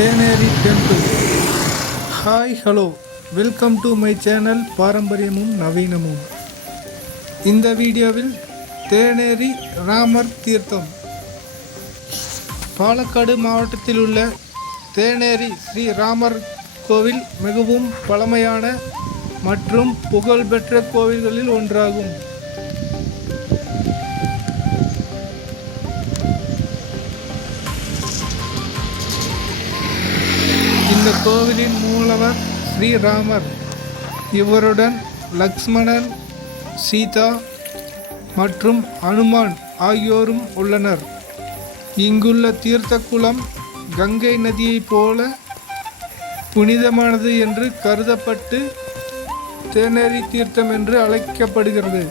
தேனேரி temple. Hi hello, welcome to my channel பாரம்பரியமும் நவீனமும். இந்த வீடியோவில் தேனேரி ராமர் தீர்த்தம். பாலக்காடு மாவட்டத்தில் உள்ள தேனேரி ஸ்ரீ ராமர் கோவில் மிகவும் பழமையான மற்றும் புகழ்பெற்ற கோவில்களில் ஒன்றாகும். இந்த கோவிலின் மூலவர் ஸ்ரீராமர். இவருடன் லக்ஷ்மணன், சீதா மற்றும் அனுமான் ஆகியோரும் உள்ளனர். இங்குள்ள தீர்த்த குளம் கங்கை நதியைப் போல புனிதமானது என்று கருதப்பட்டு தேனேரி தீர்த்தம் என்று அழைக்கப்படுகிறது.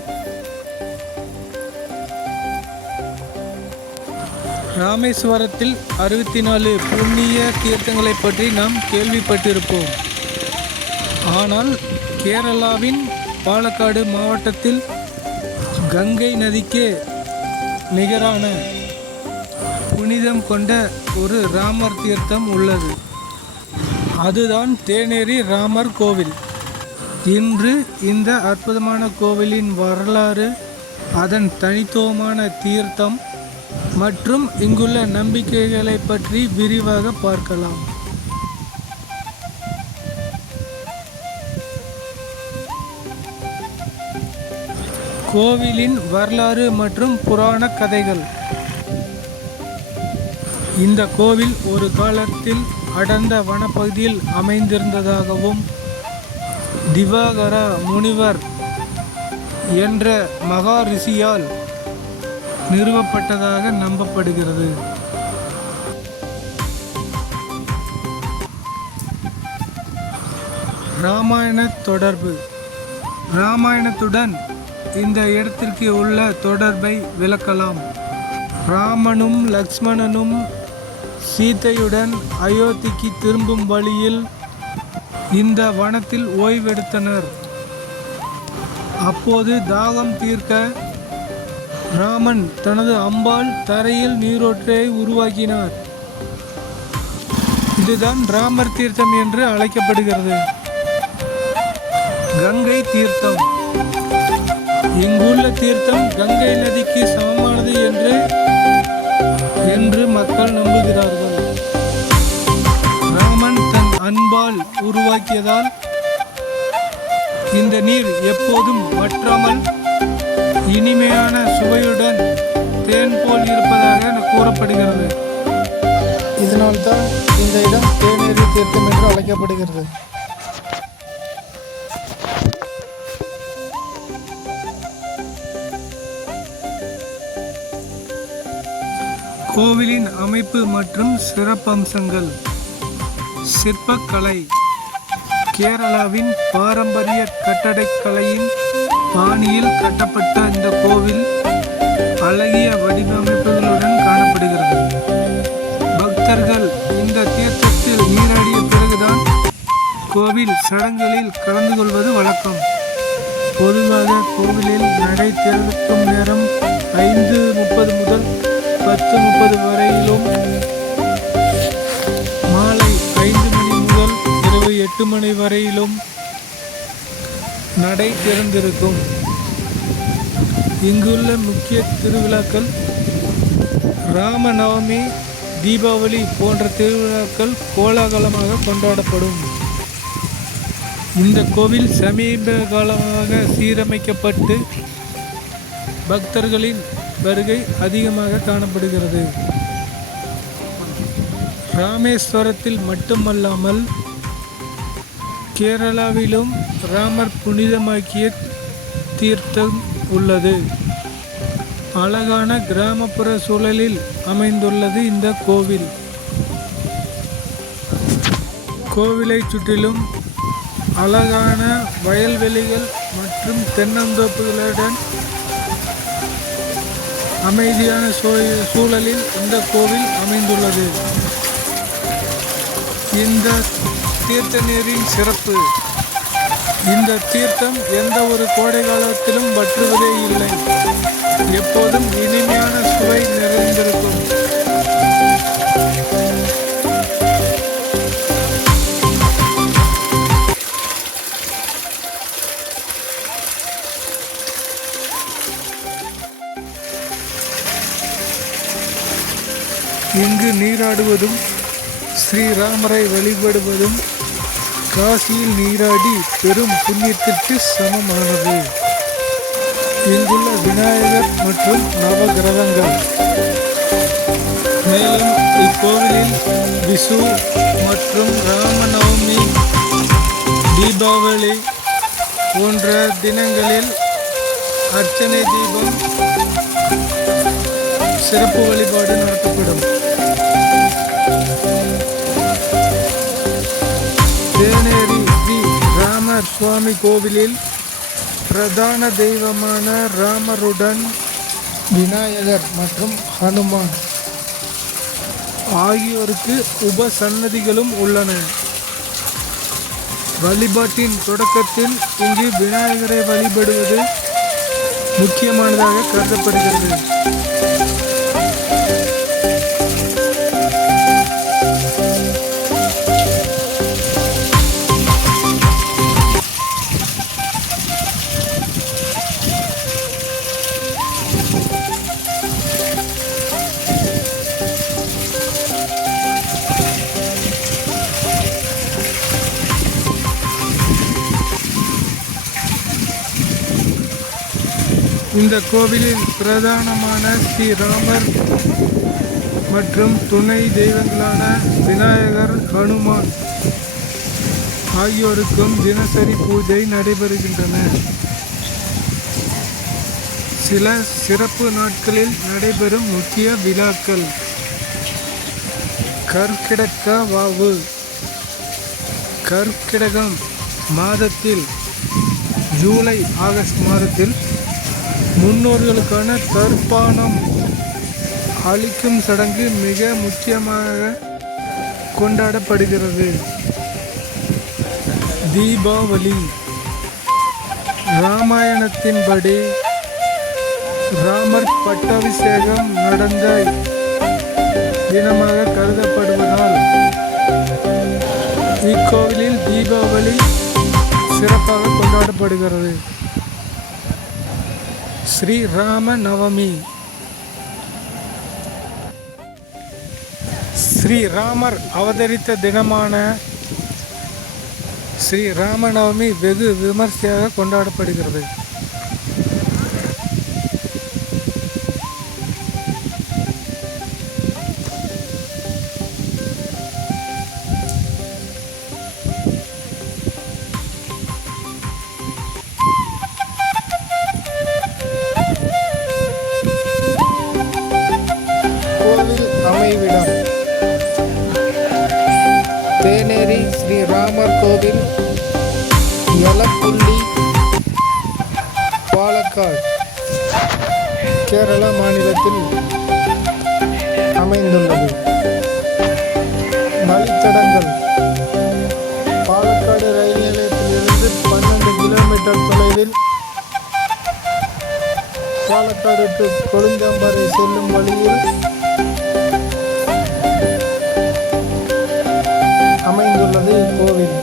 ராமேஸ்வரத்தில் 64 புண்ணிய தீர்த்தங்களை பற்றி நாம் கேள்விப்பட்டிருப்போம். ஆனால் கேரளாவின் பாலக்காடு மாவட்டத்தில் கங்கை நதிக்கே நிகரான புனிதம் கொண்ட ஒரு ராமர் தீர்த்தம் உள்ளது. அதுதான் தேனேரி ராமர் கோவில். இன்று இந்த அற்புதமான கோவிலின் வரலாறு, அதன் தனித்துவமான தீர்த்தம் மற்றும் இங்குள்ள நம்பிக்கைகளை பற்றி விரிவாக பார்க்கலாம். கோவிலின் வரலாறு மற்றும் புராண கதைகள். இந்த கோவில் ஒரு காலத்தில் அடர்ந்த வனப்பகுதியில் அமைந்திருந்ததாகவும் திவாகர முனிவர் என்ற மகா ரிஷியால் நிறுவப்பட்டதாக நம்பப்படுகிறது. ராமாயண தொடர்பு. ராமாயணத்துடன் இந்த இடத்திற்கு உள்ள தொடர்பை விளக்கலாம். ராமனும் லக்ஷ்மணனும் சீதையுடன் அயோத்திக்கு திரும்பும் வழியில் இந்த வனத்தில் ஓய்வெடுத்தனர். அப்போது தாகம் தீர்க்க ராமன் தனது அம்பால் தரையில் நீரோற்றை உருவாக்கினார். இதுதான் ராமர் தீர்த்தம் என்று அழைக்கப்படுகிறது. கங்கை தீர்த்தம். இங்குள்ள தீர்த்தம் கங்கை நதிக்கு சமமானது என்று மக்கள் நம்புகிறார்கள். ராமன் தன் அன்பால் உருவாக்கியதால் இந்த நீர் எப்போதும் வற்றாமல் இனிமையான சுவையுடன் தேன் போல் இருப்பதாக கூறப்படுகிறது. இதனால்தான் இந்த இடம் தேனேரி தீர்த்தம் என்று அழைக்கப்படுகிறது. கோவிலின் அமைப்பு மற்றும் சிறப்பம்சங்கள். சிற்பக்கலை. கேரளாவின் பாரம்பரிய கட்டடக்கலையின் பாணியில் கட்டப்பட்ட இந்த கோவில் அழகிய வடிவமைப்புகளுடன் காணப்படுகிறது. பக்தர்கள் இந்த தீர்த்தத்தில் நீராடிய பிறகுதான் கோவில் சடங்குகளில் கலந்து கொள்வது வழக்கம். பொதுவாக கோவிலில் நடை திறக்கும் நேரம் 5:30 முதல் 10:30 வரையிலும், மாலை 5 மணி முதல் இரவு 8 மணி வரையிலும் நடை திறந்திருக்கும். இங்குள்ள முக்கிய திருவிழாக்கள் ராமநவமி, தீபாவளி போன்ற திருவிழாக்கள் கோலாகலமாக கொண்டாடப்படும். இந்த கோவில் சமீப காலமாக சீரமைக்கப்பட்டு பக்தர்களின் வருகை அதிகமாக காணப்படுகிறது. ராமேஸ்வரத்தில் மட்டுமல்லாமல் கேரளாவிலும் ராமர் புனிதமாக்கிய தீர்த்தம் உள்ளது. அழகான கிராமப்புற சூழலில் அமைந்துள்ளது இந்த கோவில். கோவிலை சுற்றிலும் அழகான வயல்வெளிகள் மற்றும் தென்னந்தோப்புகளுடன் அமைதியான சூழலில் இந்த கோவில் அமைந்துள்ளது. இந்த தீர்த்த நீரின் சிறப்பு. இந்த தீர்த்தம் எந்த ஒரு கோடை காலத்திலும் வற்றுவதே இல்லை. எப்போதும் இனிமையான சுவை நிறைந்திருக்கும். நீராடுவதும் ஸ்ரீராமரை வழிபடுவதும் காசியில் நீராடி பெரும் புண்ணியத்திற்கு சமமானது. இங்குள்ள விநாயகர் மற்றும் நவகிரகங்கள். மேலும் இக்கோவிலில் விஷு மற்றும் ராமநவமி, தீபாவளி போன்ற தினங்களில் அர்ச்சனை தீபம் சிறப்பு வழிபாடு நடத்தப்படும். தேனேரி ஸ்ரீ ராமர் சுவாமி கோவிலில் பிரதான தெய்வமான ராமருடன் விநாயகர் மற்றும் ஹனுமான் ஆகியோருக்கு உபசன்னதிகளும் உள்ளன. வழிபாட்டின் தொடக்கத்தில் இங்கு விநாயகரை வழிபடுவது முக்கியமானதாக கருதப்படுகிறது. இந்த கோவிலில் பிரதானமான ஸ்ரீராமர் மற்றும் துணை தெய்வங்களான விநாயகர், ஹனுமான் ஆகியோருக்கும் தினசரி பூஜை நடைபெறுகின்றன. சில சிறப்பு நாட்களில் நடைபெறும் முக்கிய விழாக்கள்: கர்க்கிடக வாவு. கர்க்கிடகம் மாதத்தில் ஜூலை ஆகஸ்ட் மாதத்தில் முன்னோர்களுக்கான தர்ப்பணம் அளிக்கும் சடங்கு மிக முக்கியமாக கொண்டாடப்படுகிறது. தீபாவளி ராமாயணத்தின்படி ராமர் பட்டாபிஷேகம் நடந்த தினமாக கருதப்படுவதால் இக்கோவிலில் தீபாவளி சிறப்பாக கொண்டாடப்படுகிறது. ஸ்ரீராம நவமி. ஸ்ரீராமர் அவதரித்த தினமான ஸ்ரீராம நவமி வெகு விமர்சையாக கொண்டாடப்படுகிறது. அமைவிடம் தேனேரி ஸ்ரீராமர் கோவில், யலப்புள்ளி, பாலக்காடு, கேரளா மாநிலத்தில் அமைந்துள்ளது. வழித்தடங்கள்: பாலக்காடு ரயில் நிலையத்திலிருந்து 12 கிலோமீட்டர் தொலைவில் பாலக்காடு டு கொழுஞ்சம்பாறை செல்லும் வழியில் அமைந்துள்ளது கோவில்.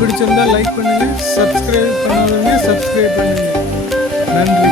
பிடிச்சிருந்தா லைக் பண்ணுங்க, சப்ஸ்கிரைப் பண்ணாதவங்க சப்ஸ்கிரைப் பண்ணுங்க. நன்றி.